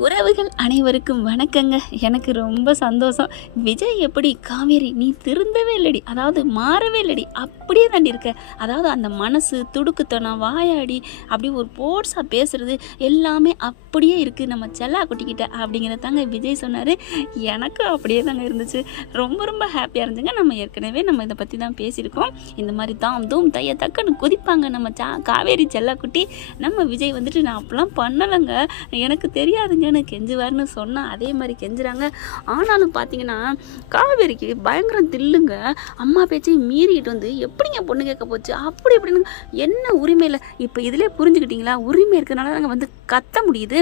உறவுகள் அனைவருக்கும் வணக்கங்க. எனக்கு ரொம்ப சந்தோஷம். விஜய் எப்படி காவேரி நீ திருந்தவே இல்லடி, அதாவது மாறவே இல்லடி, அப்படியே தாண்டி இருக்க. அதாவது அந்த மனசு துடுக்குத்தனம், வாயாடி அப்படி ஒரு போர்ஸாக பேசுறது எல்லாமே அப்படியே இருக்குது நம்ம செல்லா குட்டிக்கிட்ட அப்படிங்கிறத தாங்க விஜய் சொன்னார். எனக்கும் அப்படியே தாங்க இருந்துச்சு. ரொம்ப ரொம்ப ஹாப்பியாக இருந்துங்க. நம்ம ஏற்கனவே நம்ம இதை பற்றி தான் பேசியிருக்கோம். இந்த மாதிரி தாம் தூம் தைய தக்கன்னு குதிப்பாங்க நம்ம காவேரி செல்லா குட்டி. நம்ம விஜய் வந்துட்டு நான் அப்படிலாம் பண்ணலைங்க, எனக்கு தெரியாதுங்க கெஞ்சுவார்னு சொன்னால் அதே மாதிரி கெஞ்சுறாங்க. ஆனாலும் பார்த்தீங்கன்னா காவேரிக்கு பயங்கரம் தில்லுங்க. அம்மா பேச்சையும் மீறிக்கிட்டு வந்து எப்படிங்க பொண்ணு கேட்க போச்சு அப்படி இப்படின்னு என்ன உரிமையில். இப்போ இதிலே புரிஞ்சுக்கிட்டீங்களா? உரிமை இருக்கிறனால நாங்கள் வந்து கத்த முடியுது.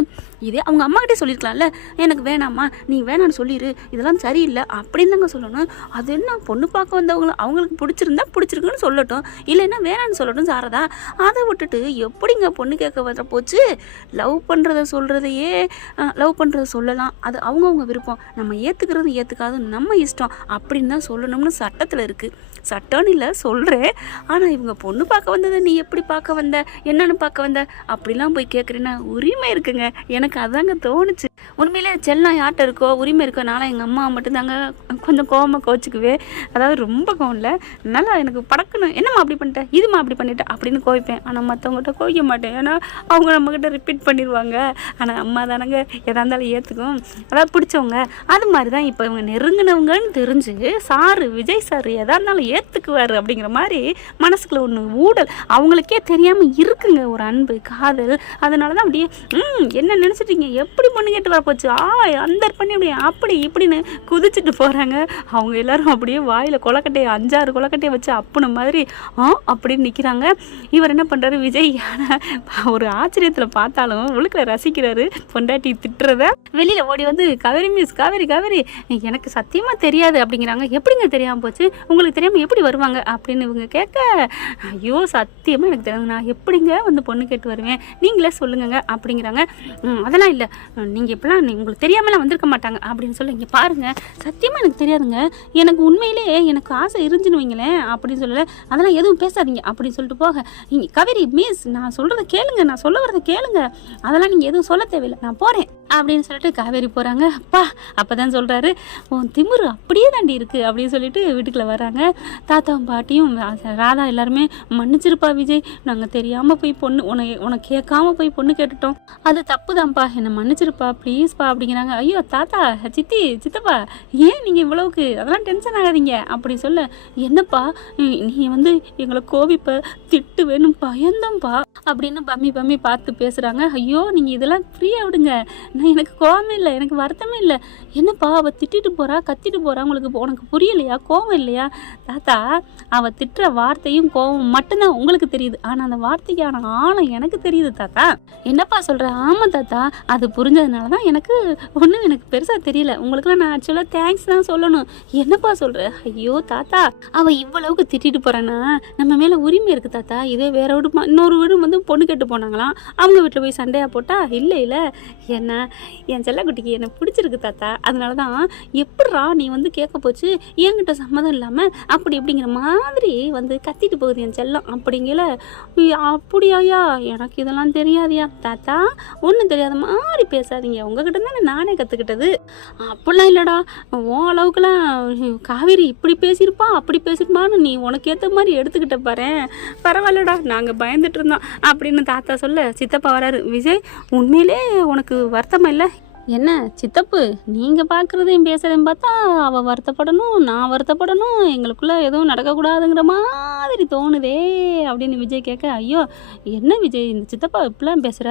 இதே அவங்க அம்மாக்கிட்டே சொல்லியிருக்கலாம்ல, எனக்கு வேணாம்மா நீ வேணான்னு சொல்லிடு, இதெல்லாம் சரியில்லை அப்படின்னு தாங்க சொல்லணும். அது என்ன பொண்ணு பார்க்க வந்தவங்க அவங்களுக்கு பிடிச்சிருந்தா பிடிச்சிருக்குன்னு சொல்லட்டும், இல்லைன்னா வேணான்னு சொல்லட்டும் சாரதா. அதை விட்டுட்டு எப்படிங்க பொண்ணு கேட்க வர போச்சு? லவ் பண்ணுறத சொல்கிறதையே லவ் பண்ணுறத சொல்லலாம், அது அவங்கவுங்க விருப்பம். நம்ம ஏற்றுக்கிறது ஏற்றுக்காது நம்ம இஷ்டம் அப்படின்னு தான் சொல்லணும்னு சட்டத்தில் இருக்குது. சட்டம்னு இல்லை சொல்கிறேன். ஆனால் இவங்க பொண்ணு பார்க்க வந்ததை நீ எப்படி பார்க்க வந்த, என்னன்னு பார்க்க வந்த அப்படிலாம் போய் கேட்குறேன்னா உரிமை இருக்குங்க. எனக்கு அதாங்க தோணுச்சு. உண்மையிலே செல்லம் யார்கிட்ட இருக்கோ உரிமை இருக்கோ. நானும் எங்கள் அம்மா மட்டும்தாங்க கொஞ்சம் கோவமாக கோச்சிக்குவேன். அதாவது ரொம்ப கோவம் இல்லை, நல்லா எனக்கு படக்கணும், என்னம்மா அப்படி பண்ணிட்டேன், இதுமா அப்படி பண்ணிட்டேன் அப்படின்னு கோவிப்பேன். ஆனால் மற்றவங்ககிட்ட கோவிக்க மாட்டேன், ஏன்னா அவங்க நம்மக்கிட்ட ரிப்பீட் பண்ணிடுவாங்க. ஆனால் அம்மா தானங்க எதாக இருந்தாலும் ஏற்றுக்கும், அதாவது பிடிச்சவங்க. அது மாதிரி தான் இப்போ இவங்க நெருங்கினவங்கன்னு தெரிஞ்சு சாரு விஜய் சார் எதாக இருந்தாலும் ஏற்றுக்குவார் அப்படிங்கிற மாதிரி மனசுக்குள்ள ஒன்று ஊடல் அவங்களுக்கே தெரியாமல் இருக்குங்க, ஒரு அன்பு காதல். அதனால தான் அப்படியே என்ன நினச்சிட்டீங்க, எப்படி பொண்ணு கேட்டு வரப்போச்சு, அந்த பண்ணி அப்படியே அப்படி இப்படின்னு குதிச்சுட்டு போகிறாங்க. அவங்க எல்லாரும் அப்படியே வாயில் கொலக்கட்டையை 5-6 கொலக்கட்டையை வச்சு அப்புன மாதிரி அப்படின்னு நிற்கிறாங்க. இவர் என்ன பண்ணுறாரு விஜய், ஒரு ஆச்சரியத்தில் பார்த்தாலும் உழுக்கில் ரசிக்கிறாரு. பொண்டாட்டி திட்டுறத வெளியில் ஓடி வந்து காவேரி மிஸ் காவேரி காவேரி எனக்கு சத்தியமாக தெரியாது அப்படிங்கிறாங்க. எப்படிங்க தெரியாமல் போச்சு, உங்களுக்கு தெரியாமல் எப்படி வருவாங்க அப்படின்னு இவங்க கேட்க, ஐயோ சத்தியமாக எனக்கு தெரியாது, நான் எப்படிங்க வந்து பொண்ணு கேட்டு வருவேன், நீங்களே சொல்லுங்க அப்படிங்கிறாங்க. அதெல்லாம் இல்லை, நீங்கள் இப்போலாம் உங்களுக்கு தெரியாமலாம் வந்திருக்க மாட்டாங்க அப்படின்னு சொல்லி, இங்கே பாருங்கள் சத்தியமாக எனக்கு தெரியாதுங்க, எனக்கு உண்மையிலே எனக்கு ஆசை இருந்துச்சுன்னு வைங்களேன் அப்படின்னு சொல்லலை, அதெல்லாம் எதுவும் பேசாதீங்க அப்படின்னு சொல்லிட்டு போக, இங்கே காவேரி மிஸ் நான் சொல்கிறத கேளுங்க, நான் சொல்ல வரதை கேளுங்க, அதெல்லாம் நீங்கள் எதுவும் சொல்ல தேவையில்லை, நான் போகிறேன் அப்படின்னு சொல்லிட்டு காவேரி போகிறாங்க. அப்பா அப்போ தான் சொல்கிறாரு, உன் திமிரு அப்படியே தாண்டி இருக்குது அப்படின்னு சொல்லிட்டு வீட்டுக்குள்ளே வராங்க. தாத்தாவும் பாட்டியும் ராதா எல்லாருமே மன்னிச்சிருப்பா விஜய், நாங்கள் தெரியாமல் போய் பொண்ணு உனக்கு கேட்காம போய் பொண்ணு கேட்டுட்டோம், அது தப்பு தான்ப்பா, என்னை மன்னிச்சிருப்பா ப்ளீஸ்ப்பா அப்படிங்கிறாங்க. ஐயோ தாத்தா சித்தி சித்தப்பா ஏன் நீங்கள் இவ்வளவுக்கு அதெல்லாம் டென்ஷன் ஆகாதீங்க அப்படி சொல்ல, என்னப்பா நீ வந்து எங்களை கோவிப்ப திட்டு வேணும் பயந்தோம்ப்பா அப்படின்னு பம்மி பார்த்து பேசுகிறாங்க. ஐயோ நீங்கள் இதெல்லாம் ஃப்ரீயாக விடுங்க, நான் எனக்கு கோவமே இல்லை, எனக்கு வருத்தமே இல்லை. என்னப்பா அவள் திட்டிட்டு போகிறா கத்திட்டு போகிறா, உனக்கு புரியலையா, கோவம் இல்லையா? தாத்தா அவள் திட்டுற வார்த்தையும் கோவம் மட்டும்தான் உங்களுக்கு தெரியுது, ஆனால் அந்த வார்த்தைக்கான ஆழம் எனக்கு தெரியுது தாத்தா. என்னப்பா சொல்கிற? ஆமாம் தாத்தா, அது புரிஞ்சதுனால தான் எனக்கு ஒன்றும் எனக்கு பெருசாக தெரியல, உங்களுக்குலாம் நான் ஆக்சுவலாக தேங்க்ஸ் தான் சொல்லணும். என்னப்பா சொல்கிற? ஐயோ தாத்தா அவள் இவ்வளவுக்கு திட்டிட்டு போகிறான்னா நம்ம மேலே உரிமை இருக்குது தாத்தா. இதே வேற வீடு இன்னொரு வீடு வந்து பொண்ணு கேட்டு போனாங்களாம், அவங்க வீட்டில் போய் சண்டையாக போட்டா இல்லை என்ன என் செல்லக்குட்டிக்கு எனக்கு பிடிச்சிருக்கு தாத்தா, அதனால தான் எப்படா நீ வந்து கேட்க போச்சு என்கிட்ட சம்மதம் இல்லாமல் அப்படி இப்படிங்கிற மாதிரி வந்து கத்திட்டு போகுது என் செல்லம் அப்படிங்கல. அப்படியாயா, எனக்கு இதெல்லாம் தெரியாதியா தாத்தா, ஒன்றும் தெரியாத மாதிரி பேசாதீங்க, உங்ககிட்ட தானே நானே கற்றுக்கிட்டது. அப்படிலாம் இல்லைடா, உன் அளவுக்குலாம் காவேரி இப்படி பேசியிருப்பா அப்படி பேசியிருப்பான்னு நீ உனக்கு ஏற்ற மாதிரி எடுத்துக்கிட்ட பாரு, பரவாயில்லடா நாங்கள் பயந்துட்டு இருந்தோம் அப்படின்னு தாத்தா சொல்ல, சித்தப்பா வராரு. விஜய் உண்மையிலே உனக்கு வருத்தமா இல்லை? என்ன சித்தப்பு நீங்கள் பார்க்குறதையும் பேசுகிறதையும் பார்த்தா அவள் வருத்தப்படணும் நான் வருத்தப்படணும், எங்களுக்குள்ளே எதுவும் நடக்கக்கூடாதுங்கிற மாதிரி தோணுதே அப்படின்னு விஜய் கேட்க, ஐயோ என்ன விஜய் இந்த சித்தப்பா இப்படிலாம் பேசுகிற,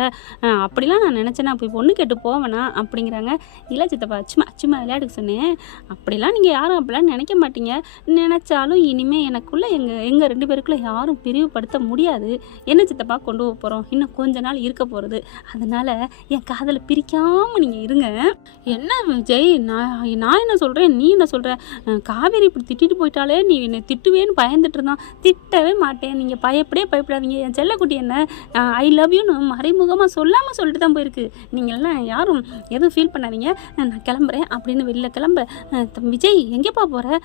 அப்படிலாம் நான் நினச்சேன்னா போய் பொண்ணு கேட்டு போவேனா அப்படிங்கிறாங்க. இல்லை சித்தப்பா சும்மா விளையாட்டுக்கு சொன்னேன், அப்படிலாம் நீங்கள் யாரும் அப்படிலாம் நினைக்க மாட்டீங்க, நினச்சாலும் இனிமேல் எனக்குள்ளே எங்கள் 2 பேருக்குள்ளே யாரும் பிரிவுபடுத்த முடியாது. என்ன சித்தப்பா கொண்டு போக போகிறோம், இன்னும் கொஞ்ச நாள் இருக்க போகிறது, அதனால் என் காதலை பிரிக்காமல் நீங்கள் இருங்க. என்ன விஜய் நான் என்ன சொல்கிறேன் நீ என்ன சொல்கிற, காவேரி இப்படி திட்டிட்டு போயிட்டாலே நீ என்னை திட்டுவேன்னு பயந்துட்டு இருந்தான், திட்டவே மாட்டேன், நீங்கள் பயப்படாதீங்க, என் செல்லக்குட்டி என்ன ஐ லவ் யூன்னு மறைமுகமாக சொல்லாமல் சொல்லிட்டு தான் போயிருக்கு, நீங்கள்லாம் யாரும் எதுவும் ஃபீல் பண்ணாதீங்க, நான் கிளம்புறேன் அப்படின்னு வெளில கிளம்ப. விஜய் எங்கேப்பா போகிற?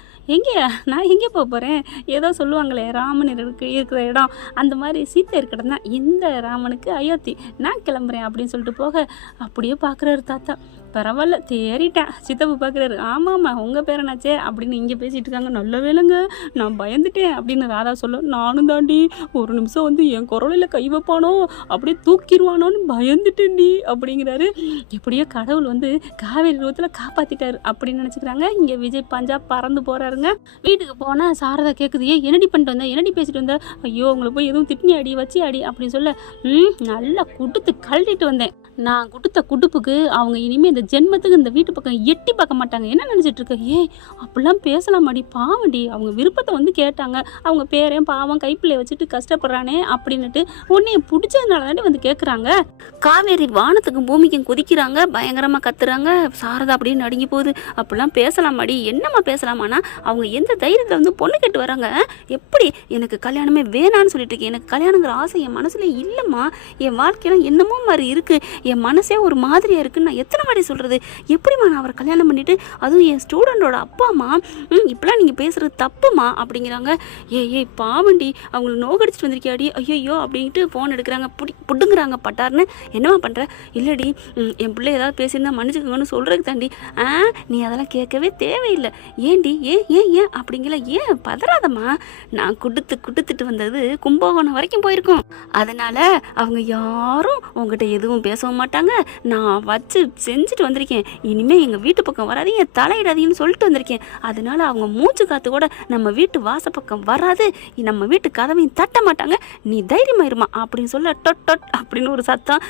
நான் எங்கே போகிறேன், ஏதோ சொல்லுவாங்களே ராமன் இருக்கிற இடம் அந்த மாதிரி சீத்தை இருக்கிற தான் இந்த ராமனுக்கு அயோத்தி, நான் கிளம்புறேன் அப்படின்னு சொல்லிட்டு போக, அப்படியே பார்க்குறாரு தாத்தா. சாரதா. பரவாயில்ல தேறிட்டேன். சித்தப்பு பார்க்குறாரு. ஆமாம்மா உங்கள் பேரனாச்சே அப்படின்னு இங்கே பேசிகிட்டு இருக்காங்க. நல்ல வேலைங்க நான் பயந்துட்டேன் அப்படின்னு ராதா சொல்ல, நானும் தாண்டி ஒரு நிமிஷம் வந்து என் குரலில் கை வைப்பானோ அப்படியே தூக்கிடுவானோன்னு பயந்துட்டேன்டி அப்படிங்கிறாரு. எப்படியோ கடவுள் வந்து காவேரி ரூபத்தில் காப்பாற்றிட்டாரு அப்படின்னு நினச்சிக்கிறாங்க. இங்கே விஜய் பஞ்சாப் பறந்து போகிறாருங்க. வீட்டுக்கு போனால் சாரதா கேட்குது, என்னடி பண்ணிட்டு வந்தேன், என்னடி பேசிட்டு வந்தேன், ஐயோ உங்களை போய் எதுவும் திட்னி அடி வச்சு அடி அப்படின்னு சொல்ல, நல்லா குடுத்து கழட்டிட்டு வந்தேன். நான் கொடுத்த குடுப்புக்கு அவங்க இனிமேல் இந்த ஜென்மத்துக்கு இந்த வீட்டு பக்கம் எட்டி பார்க்க மாட்டாங்க. என்ன நினச்சிட்டு இருக்க? அப்படிலாம் பேசலாமாடி, பாவண்டி, அவங்க விருப்பத்தை வந்து கேட்டாங்க, அவங்க பேரன் பாவம் கைப்பிள்ளைய வச்சுட்டு கஷ்டப்படுறானே அப்படின்னுட்டு உன்னைய பிடிச்சதுனால தாண்டி வந்து கேட்குறாங்க. காவேரி வானத்துக்கும் பூமிக்கும் குதிக்கிறாங்க, பயங்கரமாக கத்துறாங்க. சாரதா அப்படின்னு நடுங்கி போகுது. அப்படிலாம் பேசலாமாடி, என்னம்மா பேசலாமான்னா அவங்க எந்த தைரியத்தில் வந்து பொண்ணு கேட்டு வராங்க. எப்படி எனக்கு கல்யாணமே வேணான்னு சொல்லிட்டு இருக்கேன், எனக்கு கல்யாணங்கிற ஆசை என் மனசுல இல்லைம்மா, என் வாழ்க்கையெல்லாம் என்னமோ மாதிரி இருக்குது, என் மனசே ஒரு மாதிரியாக இருக்குன்னு நான் எத்தனை வாட்டி சொல்கிறது, எப்படிம்மா நான் அவரை கல்யாணம் பண்ணிவிட்டு, அதுவும் என் ஸ்டூடெண்டோட அப்பாம்மா, இப்படிலாம் நீங்கள் பேசுகிறது தப்புமா அப்படிங்கிறாங்க. ஏய் பாவண்டி, அவங்களை நோக்கடிச்சிட்டு வந்திருக்கியாடி, ஐயோ அப்படின்ட்டு ஃபோன் எடுக்கிறாங்க, புடுங்குறாங்க பட்டார்னு. என்னம்மா பண்ணுற? இல்லடி என் பிள்ளை ஏதாவது பேசியிருந்தா மன்னிச்சுக்கோங்கன்னு சொல்கிறதுக்கு தாண்டி. நீ அதெல்லாம் கேட்கவே தேவையில்லை. ஏண்டி ஏன் ஏன் ஏன் அப்படிங்கல, ஏன் பதறாதம்மா, நான் குடுத்துட்டு வந்தது கும்பகோணம் வரைக்கும் போயிருக்கோம், அதனால் அவங்க யாரும் உங்ககிட்ட எதுவும் பேசவும் மாட்டாங்க, நான் வச்சு செஞ்சுட்டு வந்திருக்கேன், இனிமேல் எங்கள் வீட்டு பக்கம் வராதீங்க, தலையிடாதீங்கன்னு சொல்லிட்டு வந்திருக்கேன், அதனால அவங்க மூச்சு காத்து கூட நம்ம வீட்டு வாச பக்கம் வராது, நம்ம வீட்டு கதவையும் தட்ட மாட்டாங்க, நீ தைரியமாயிருமா அப்படின்னு சொல்ல, டொட் அப்படின்னு ஒரு சத்தம்.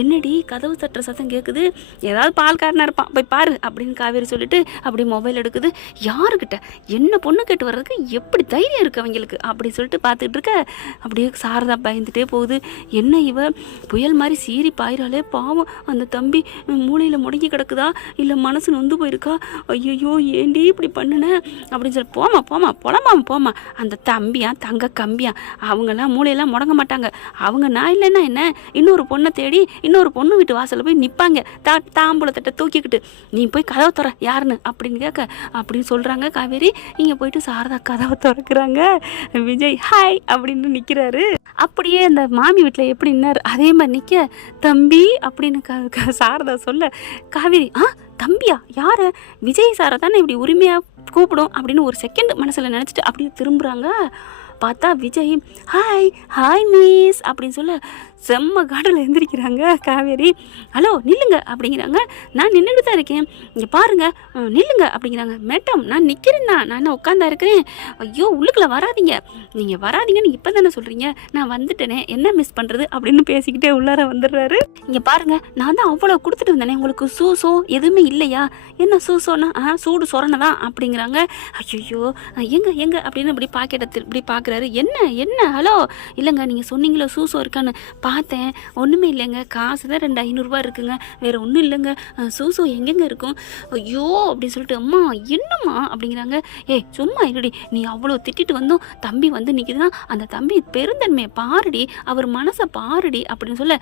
என்னடி கதவு தட்டுற சத்தம் கேட்குது, ஏதாவது பால்காரனாக இருப்பான், போய் பாரு அப்படின்னு காவேரி சொல்லிட்டு அப்படியே மொபைல் எடுக்குது. யாருக்கிட்ட என்ன பொண்ணு கேட்டு வர்றதுக்கு எப்படி தைரியம் இருக்குது அவங்களுக்கு அப்படி சொல்லிட்டு பார்த்துட்டு இருக்க. அப்படியே சாரதா பயந்துட்டே போகுது. என்ன இவ புயல் மாதிரி சீறி பாயிராலே, பாவம் அந்த தம்பி மூளையில் முடங்கி கிடக்குதா, இல்லை மனசு நொந்து போயிருக்கா, ஐயோ ஏண்டி இப்படி பண்ணுனேன் அப்படின்னு சொல்லி, போமா அந்த தம்பியா தங்க கம்பியா அவங்கெல்லாம் மூளையெல்லாம் முடங்க மாட்டாங்க, அவங்க நான் இல்லைன்னா என்ன, இன்னொரு பொண்ணை தேடி இன்னொரு பொண்ணு வீட்டு வாசலில் போய் நிற்பாங்க, தாம்பூலத்தட்டை தூக்கிக்கிட்டு, நீ போய் கதவை திற யாருன்னு அப்படின்னு கேட்க, அப்படின்னு சொல்கிறாங்க காவேரி. இங்கே போயிட்டு சாரதா கதவை திறக்கிறாங்க. விஜய் ஹாய் அப்படின்னு நிற்கிறாரு. அப்படியே அந்த மாமி வீட்டில் எப்படி நின்னார் அதே மாதிரி நிற்க, தம்பி அப்படின்னு சாரதா சொல்ல, காவேரி தம்பியா யார், விஜய் சாரை தானே இப்படி உரிமையாக கூப்பிடும் அப்படின்னு ஒரு செகண்ட் மனசில் நினச்சிட்டு அப்படியே திரும்புகிறாங்க. பார்த்தா விஜய் ஹாய் மிஸ் அப்படின்னு சொல்ல செம்ம காடில் எழுந்திரிக்கிறாங்க காவேரி. ஹலோ நில்லுங்க அப்படிங்கிறாங்க. நான் நின்றுட்டு தான் இருக்கேன், இங்கே பாருங்க நில்லுங்க அப்படிங்கிறாங்க. மேடம் நான் நிற்கிறேன் தான், நான் உட்காந்தா இருக்கிறேன், ஐயோ உள்ளுக்குள்ளே வராதிங்க, நீங்கள் வராதிங்கன்னு இப்போ தானே சொல்கிறீங்க, நான் வந்துட்டேனே என்ன மிஸ் பண்ணுறது அப்படின்னு பேசிக்கிட்டே உள்ளார வந்துடுறாரு. இங்கே பாருங்கள் நான் தான் அவ்வளோ கொடுத்துட்டு வந்தேனே, உங்களுக்கு சூசோ எதுவுமே இல்லையா, என்ன சூசோன்னா சூடு சொரணதான் அப்படிங்கிறாங்க. ஐயோ எங்க அப்படின்னு இப்படி பாக்கெட்டை இப்படி பார்க்குறாரு. என்ன ஹலோ இல்லைங்க நீங்கள் சொன்னீங்களோ சூசோ இருக்கான்னு பார்த்தேன், ஒன்றுமே இல்லைங்க, காசு தான் 2500 இருக்குங்க, வேறு ஒன்றும் இல்லைங்க, சூசோ எங்கெங்க இருக்கும், ஐயோ அப்படின்னு சொல்லிட்டு, அம்மா என்னம்மா அப்படிங்கிறாங்க. சும்மா இல்லடி, நீ அவ்வளோ திட்டிட்டு வந்தோம், தம்பி வந்து நிற்கிதுன்னா அந்த தம்பி பெருந்தன்மையை பாருடி, அவர் மனசை பாருடி அப்படின்னு சொல்ல,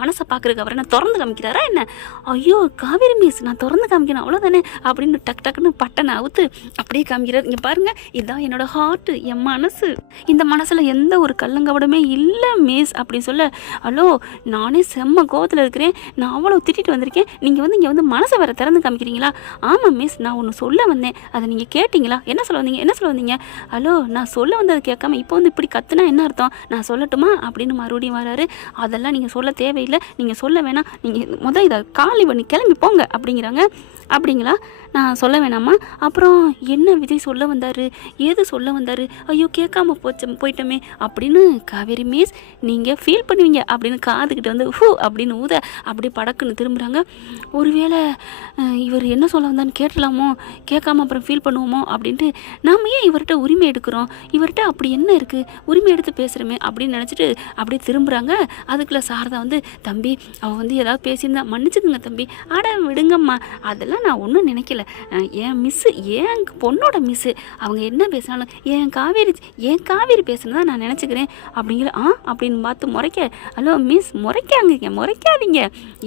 மனசை பார்க்குறதுக்கு அவர் என்ன திறந்து காமிக்கிறாரா என்ன, ஐயோ காவேரி மிஸ் நான் திறந்து காமிக்கணும் அவ்வளோதானே அப்படின்னு டக்குன்னு பட்டனை அவுத்து அப்படியே காமிக்கிறார். இங்கே பாருங்க இதுதான் என்னோட ஹார்ட்டு, என் மனசு, இந்த மனசில் எந்த ஒரு கள்ளங்கவடமே இல்லை மிஸ் அப்படின்னு சொல்ல, ஹலோ நானே செம்ம கோவத்தில் இருக்கிறேன், நான் அவ்வளோ திட்டிட்டு வந்திருக்கேன், நீங்கள் வந்து இங்கே வந்து மனசை வேறு திறந்து காமிக்கிறீங்களா, ஆமாம் மிஸ் நான் ஒன்று சொல்ல வந்தேன், அதை நீங்கள் கேட்டிங்களா, என்ன சொல்ல வந்தீங்க, ஹலோ நான் சொல்ல வந்ததை கேட்காம இப்போ வந்து இப்படி கத்துனா என்ன அர்த்தம், நான் சொல்லட்டுமா அப்படின்னு மறுபடியும் வராரு. அதெல்லாம் நீங்கள் சொல்ல தேவையில்லை, நீங்கள் சொல்ல வேணாம், நீங்கள் இதை காலி பண்ணி கிளம்பி போங்க அப்படிங்கிறாங்க. அப்படிங்களா நான் சொல்ல வேணாமா, அப்புறம் என்ன விஜய் சொல்ல வந்தார், ஏது சொல்ல வந்தார், ஐயோ கேட்காம போயிட்டோமே அப்படின்னு காவேரி மிஸ் நீங்கள் ஃபீல் பண்ணுவீங்க அப்படின்னு காதுகிட்ட வந்து அப்படின்னு ஊத அப்படி படக்குன்னு திரும்புகிறாங்க. ஒருவேளை இவர் என்ன சொல்ல வந்தான்னு கேட்டலாமோ, கேட்காம அப்புறம் ஃபீல் பண்ணுவோமோ அப்படின்ட்டு நாம் ஏன் இவர்கிட்ட உரிமை எடுக்கிறோம், இவர்கிட்ட அப்படி என்ன இருக்குது உரிமை எடுத்து பேசுகிறோமே அப்படின்னு நினச்சிட்டு அப்படியே திரும்புகிறாங்க. அதுக்குள்ளே சாரதா வந்து, தம்பி அவள் வந்து ஏதாவது பேசியிருந்தா மன்னிச்சுக்குங்க தம்பி, ஆட விடுங்கம்மா, அதெல்லாம் நான் ஒன்றும் நினைக்கல, என் மிஸ்ஸு என் பொண்ணோட மிஸ்ஸு, அவங்க என்ன பேசினாலும் என் காவேரி பேசுனதா நான் நினச்சிக்கிறேன் அப்படிங்கிற அப்படின்னு பார்த்து முறைக்க, ஹலோ மிஸ், முறைக்காதீங்க.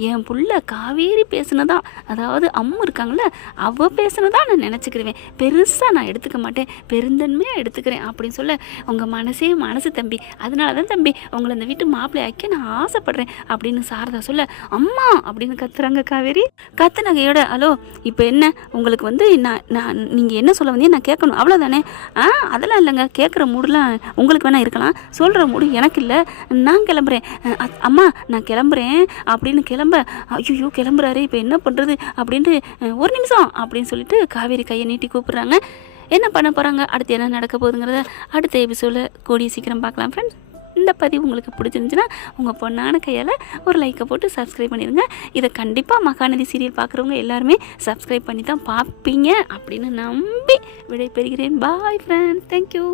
என் புள்ள காவேரி பேசுனதான், அதாவது அம்மு இருக்காங்கள, அவள் பேசுனதான் நான் நினச்சிக்கிருவேன், பெருசாக நான் எடுத்துக்க மாட்டேன், பெருந்தன்மையாக எடுத்துக்கிறேன் அப்படின்னு சொல்ல, உங்கள் மனசு தம்பி, அதனால தான் தம்பி உங்களை இந்த வீட்டு மாப்பிள்ளை ஆக்க நான் ஆசைப்படுறேன் அப்படின்னு சாரதா சொல்ல, அம்மா அப்படின்னு கத்துறாங்க காவேரி. கத்து நகையோட, ஹலோ இப்போ என்ன உங்களுக்கு வந்து நான் நீங்கள் என்ன சொல்ல வந்தீங்க நான் கேட்கணும் அவ்வளோதானே? அதெல்லாம் இல்லைங்க, கேட்குற மூடுலாம் உங்களுக்கு வேணா இருக்கலாம், சொல்கிற மூடு எனக்கு இல்லை, நான் கிளம்புறேன் அம்மா, நான் கிளம்புறேன் அப்படின்னு கிளம்ப, ஐயோ கிளம்புறாரு இப்போ என்ன பண்ணுறது அப்படின்ட்டு, ஒரு நிமிஷம் அப்படின்னு சொல்லிட்டு காவேரி கையை நீட்டி கூப்பிட்றாங்க. என்ன பண்ண போகிறாங்க, அடுத்து என்ன நடக்க போகுதுங்கிறத அடுத்த எபிசோடில் கூடிய சீக்கிரம் பார்க்கலாம் ஃப்ரெண்ட்ஸ். இந்த பதிவு உங்களுக்கு பிடிச்சிருந்துச்சுன்னா உங்கள் பொண்ணான கையால் ஒரு லைக்கை போட்டு சப்ஸ்கிரைப் பண்ணிடுங்க. இதை கண்டிப்பாக மகாநதி சீரியல் பார்க்குறவங்க எல்லாருமே சப்ஸ்கிரைப் பண்ணி தான் பார்ப்பீங்க அப்படின்னு நம்பி விடைபெறுகிறேன். Bye friends, thank you.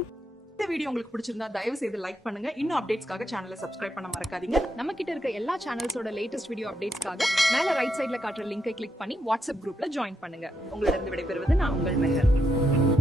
இந்த வீடியோ உங்களுக்கு பிடிச்சிருந்தா தயவு செய்து லைக் பண்ணுங்க. இன்னும் அப்டேட்ஸ்க்காக சேனலை சப்ஸ்கிரைப் பண்ண மறக்காதீங்க. நம்ம கிட்ட இருக்க எல்லா சேனல்ஸோட லேட்டஸ்ட் வீடியோ அப்டேட்ஸ்க்காக மேல ரைட் சைடுல காட்டுற லிங்கை கிளிக் பண்ணி வாட்ஸ்அப் குரூப்ல ஜாயின் பண்ணுங்க. உங்களிடம் விடைபெறுவது நான் உங்கள் மெஹர்.